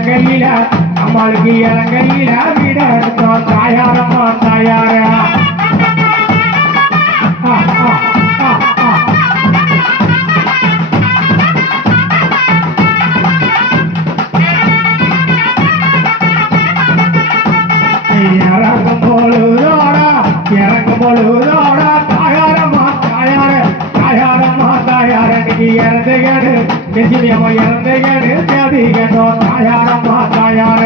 இறங்கையில நம்மளுக்கு இறங்கையில வீட எடுத்தோம் தாயாரம்மா தாயார இறங்கும் பொழுதோடா தாயாரம்மா தாயார தாயாரம்மா தாயார இன்னைக்கு இறந்துகடு நிச்சயமா இறந்துகடு தேதி கேட்டோம் தாயாரம்மா தாயார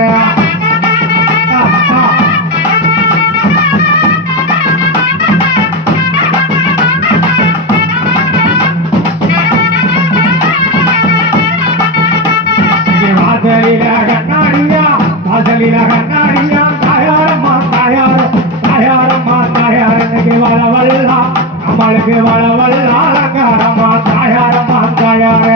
வாசலில கண்ணாடியா வாசலில கண்ணாடியா தாயாரம்மா தாயார தாயாரம்மா தாயார இன்னைக்கு வளவல்லா நம்மளுக்கு வளவல்லா அலங்காரம்மா தாயாரம்மா தாயார